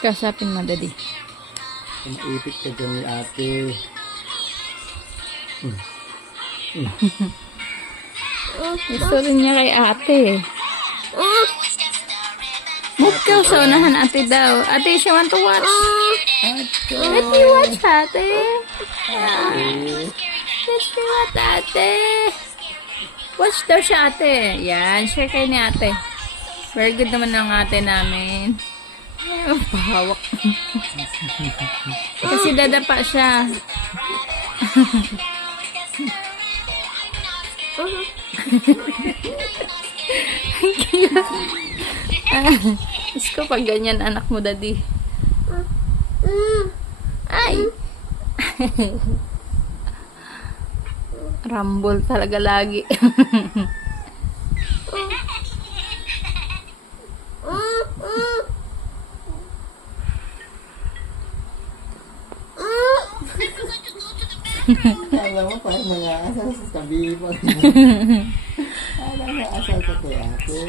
Kasapin mo, daddy. Umaipit ka dyan ni ate. Gusto rin niya kay ate. Move ka sa unahan, ate daw. Ate, she want to watch. Let me watch, ate. Ah, Let me watch, ate. Watch daw siya, ate. Yan, share kayo ni ate. Very good naman ang ate namin. Ay, pahawak. Kasi dadapa siya. Ah, Diyos ko pag ganyan anak mo, daddy. Ay! Rumble talaga lagi. Alam mo, parang mga asal sa tabi. Alam mo, asal ka kay ate.